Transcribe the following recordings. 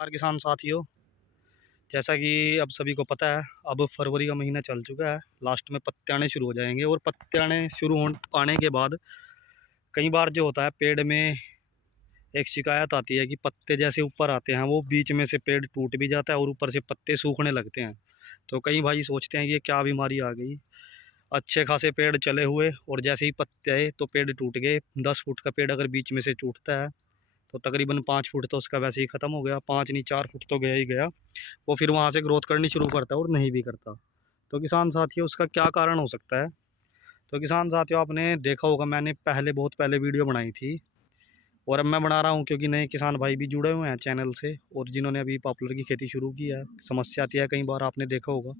नमस्कार किसान साथियों। जैसा कि अब सभी को पता है, अब फरवरी का महीना चल चुका है। लास्ट में पत्ते आने शुरू हो जाएंगे और पत्ते आने शुरू हो आने के बाद कई बार जो होता है पेड़ में एक शिकायत आती है कि पत्ते जैसे ऊपर आते हैं वो बीच में से पेड़ टूट भी जाता है और ऊपर से पत्ते सूखने लगते हैं। तो कई भाई सोचते हैं कि ये क्या बीमारी आ गई। अच्छे खासे पेड़ चले हुए और जैसे ही पत्ते आए तो पेड़ टूट गए। 10 फुट का पेड़ अगर बीच में से टूटता है तो तकरीबन 5 फुट तो उसका वैसे ही ख़त्म हो गया। 5 नहीं 4 फुट तो गया ही गया। वो फिर वहाँ से ग्रोथ करनी शुरू करता है और नहीं भी करता। तो किसान साथियों उसका क्या कारण हो सकता है? तो किसान साथियों आपने देखा होगा, मैंने बहुत पहले वीडियो बनाई थी और अब मैं बना रहा हूँ क्योंकि नए किसान भाई भी जुड़े हुए हैं चैनल से और जिन्होंने अभी पॉपुलर की खेती शुरू की है। समस्या आती है कई बार, आपने देखा होगा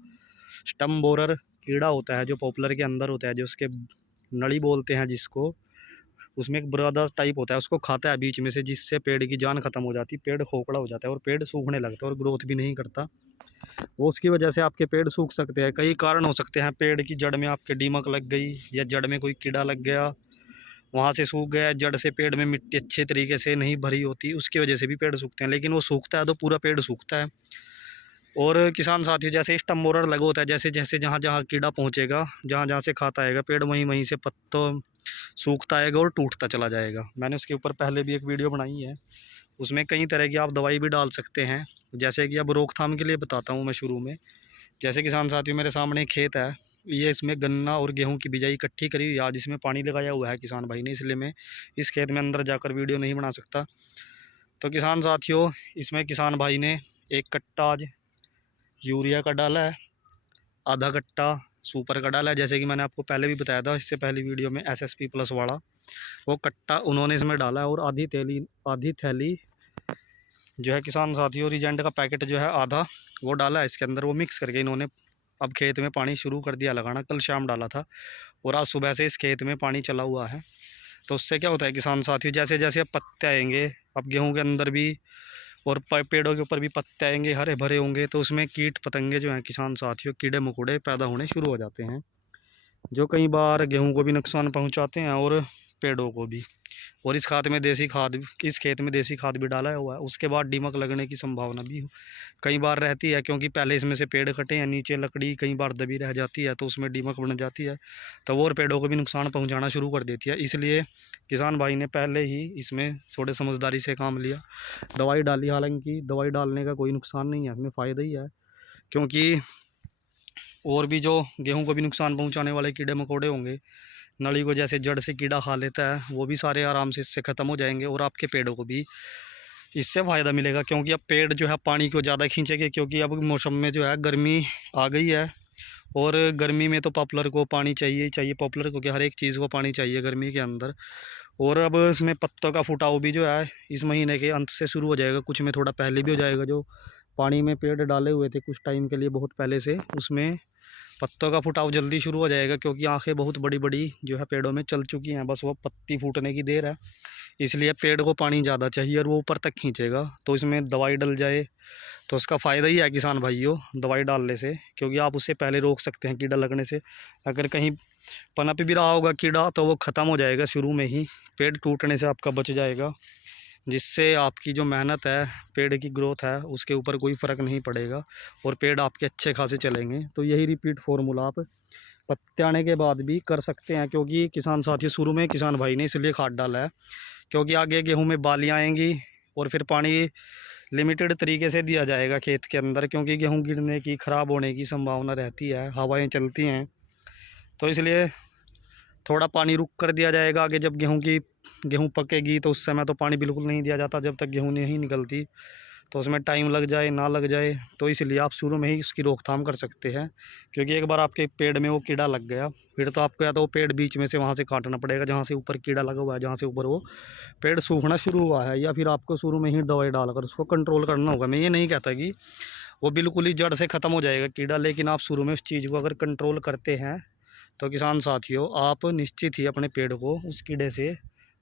स्टम बोरर कीड़ा होता है जो पॉपुलर के अंदर होता है, जो उसके नली बोलते हैं जिसको, उसमें एक बुरादा टाइप होता है, उसको खाता है बीच में से, जिससे पेड़ की जान खत्म हो जाती है, पेड़ खोखला हो जाता है और पेड़ सूखने लगता है और ग्रोथ भी नहीं करता। वो उसकी वजह से आपके पेड़ सूख सकते हैं। कई कारण हो सकते हैं, पेड़ की जड़ में आपके दीमक लग गई या जड़ में कोई कीड़ा लग गया, वहाँ से सूख गया। जड़ से पेड़ में मिट्टी अच्छे तरीके से नहीं भरी होती, उसकी वजह से भी पेड़ सूखते हैं। लेकिन वो सूखता है तो पूरा पेड़ सूखता है। और किसान साथियों जैसे स्टम बोरर लगा होता है, जैसे जैसे जहाँ जहाँ कीड़ा पहुँचेगा, जहाँ जहाँ से खाता आएगा पेड़, वहीं वहीं से पत्तों सूखता आएगा और टूटता चला जाएगा। मैंने उसके ऊपर पहले भी एक वीडियो बनाई है, उसमें कई तरह की आप दवाई भी डाल सकते हैं। जैसे कि अब रोकथाम के लिए बताता हूँ मैं शुरू में। जैसे किसान साथियों मेरे सामने एक खेत है, ये इसमें गन्ना और गेहूं की बिजाई इकट्ठी करी हुई है। आज इसमें पानी लगाया हुआ है किसान भाई ने, इसलिए मैं इस खेत में अंदर जाकर वीडियो नहीं बना सकता। तो किसान साथियों इसमें किसान भाई ने एक कट्टा आज यूरिया का डाला है, आधा कट्टा सुपर का डाला है। जैसे कि मैंने आपको पहले भी बताया था इससे पहली वीडियो में, SSP प्लस वाला वो कट्टा उन्होंने इसमें डाला है। और आधी थैली जो है किसान साथियों रिजेंट का पैकेट जो है आधा, वो डाला है इसके अंदर। वो मिक्स करके इन्होंने अब खेत में पानी शुरू कर दिया लगाना। कल शाम डाला था और आज सुबह से इस खेत में पानी चला हुआ है। तो उससे क्या होता है किसान साथियों, जैसे जैसे अब पत्ते आएंगे, अब गेहूं के अंदर भी और पेड़ों के ऊपर भी पत्ते आएंगे, हरे भरे होंगे, तो उसमें कीट पतंगे जो हैं किसान साथियों, कीड़े मकोड़े पैदा होने शुरू हो जाते हैं, जो कई बार गेहूं को भी नुकसान पहुंचाते हैं और पेड़ों को भी। और इस खेत में देसी खाद भी डाला हुआ है। उसके बाद दीमक लगने की संभावना भी कई बार रहती है, क्योंकि पहले इसमें से पेड़ कटे हैं, नीचे लकड़ी कई बार दबी रह जाती है तो उसमें दीमक बन जाती है, तो वो और पेड़ों को भी नुकसान पहुंचाना शुरू कर देती है। इसलिए किसान भाई ने पहले ही इसमें थोड़े समझदारी से काम लिया, दवाई डाली। हालांकि दवाई डालने का कोई नुकसान नहीं है, इसमें फ़ायदा ही है, क्योंकि और भी जो गेहूं को भी नुकसान पहुंचाने वाले कीड़े मकोड़े होंगे, नली को जैसे जड़ से कीड़ा खा लेता है, वो भी सारे आराम से इससे ख़त्म हो जाएंगे और आपके पेड़ों को भी इससे फ़ायदा मिलेगा। क्योंकि अब पेड़ जो है पानी को ज़्यादा खींचेंगे, क्योंकि अब मौसम में जो है गर्मी आ गई है और गर्मी में तो पॉपुलर को पानी चाहिए ही चाहिए। पॉपुलर को क्या, हर एक चीज़ को पानी चाहिए गर्मी के अंदर। और अब इसमें पत्तों का फुटाव भी जो है इस महीने के अंत से शुरू हो जाएगा, कुछ में थोड़ा पहले भी हो जाएगा। जो पानी में पेड़ डाले हुए थे कुछ टाइम के लिए बहुत पहले से, उसमें पत्तों का फुटाव जल्दी शुरू हो जाएगा, क्योंकि आंखें बहुत बड़ी बड़ी जो है पेड़ों में चल चुकी हैं, बस वो पत्ती फूटने की देर है। इसलिए पेड़ को पानी ज़्यादा चाहिए और वो ऊपर तक खींचेगा। तो इसमें दवाई डल जाए तो उसका फ़ायदा ही है किसान भाइयों, दवाई डालने से, क्योंकि आप उससे पहले रोक सकते हैं कीड़ा लगने से। अगर कहीं पनप भी रहा होगा कीड़ा तो वो ख़त्म हो जाएगा शुरू में ही, पेड़ टूटने से आपका बच जाएगा, जिससे आपकी जो मेहनत है, पेड़ की ग्रोथ है, उसके ऊपर कोई फ़र्क नहीं पड़ेगा और पेड़ आपके अच्छे खासे चलेंगे। तो यही रिपीट फार्मूला आप पत्ते आने के बाद भी कर सकते हैं, क्योंकि किसान साथी शुरू में किसान भाई ने इसलिए खाद डाला है, क्योंकि आगे गेहूं में बालियाँ आएंगी और फिर पानी लिमिटेड तरीके से दिया जाएगा खेत के अंदर, क्योंकि गेहूं गिरने की, ख़राब होने की संभावना रहती है, हवाएं चलती हैं। तो इसलिए थोड़ा पानी रुक कर दिया जाएगा। आगे जब गेहूं पकेगी तो उस समय तो पानी बिल्कुल नहीं दिया जाता जब तक गेहूं नहीं निकलती, तो उसमें टाइम लग जाए ना लग जाए। तो इसलिए आप शुरू में ही इसकी रोकथाम कर सकते हैं, क्योंकि एक बार आपके पेड़ में वो कीड़ा लग गया फिर तो आपको या तो वो पेड़ बीच में से वहाँ से काटना पड़ेगा जहाँ से ऊपर कीड़ा लगा हुआ है, जहाँ से ऊपर वो पेड़ सूखना शुरू हुआ है, या फिर आपको शुरू में ही दवाई डालकर उसको कंट्रोल करना होगा। मैं ये नहीं कहता कि वो बिल्कुल ही जड़ से ख़त्म हो जाएगा कीड़ा, लेकिन आप शुरू में उस चीज़ को अगर कंट्रोल करते हैं तो किसान साथियों आप निश्चित ही अपने पेड़ को उस कीड़े से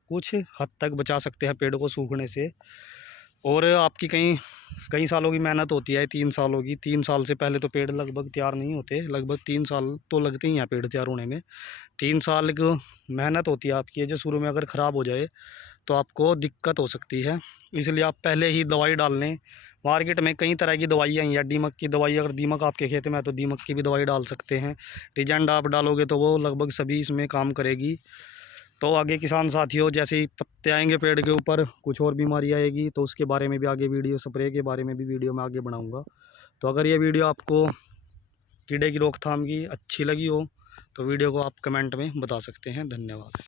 कुछ हद तक बचा सकते हैं, पेड़ को सूखने से। और आपकी कई कई सालों की मेहनत होती है, 3 सालों की। 3 साल से पहले तो पेड़ लगभग तैयार नहीं होते, लगभग 3 साल तो लगते ही हैं पेड़ तैयार होने में। 3 साल की मेहनत होती है आपकी, जो शुरू में अगर ख़राब हो जाए तो आपको दिक्कत हो सकती है। इसलिए आप पहले ही दवाई डाल लें, मार्केट में कई तरह की दवाइयाँ हैं, या दीमक की दवाई, अगर दीमक आपके खेत में है तो दीमक की भी दवाई डाल सकते हैं। रिजेंट आप डालोगे तो वो लगभग सभी इसमें काम करेगी। तो आगे किसान साथियों, जैसे ही पत्ते आएंगे पेड़ के ऊपर, कुछ और बीमारी आएगी तो उसके बारे में भी आगे वीडियो, स्प्रे के बारे में भी वीडियो मैं आगे बनाऊँगा। तो अगर ये वीडियो आपको कीड़े की रोकथाम की अच्छी लगी हो तो वीडियो को आप कमेंट में बता सकते हैं। धन्यवाद।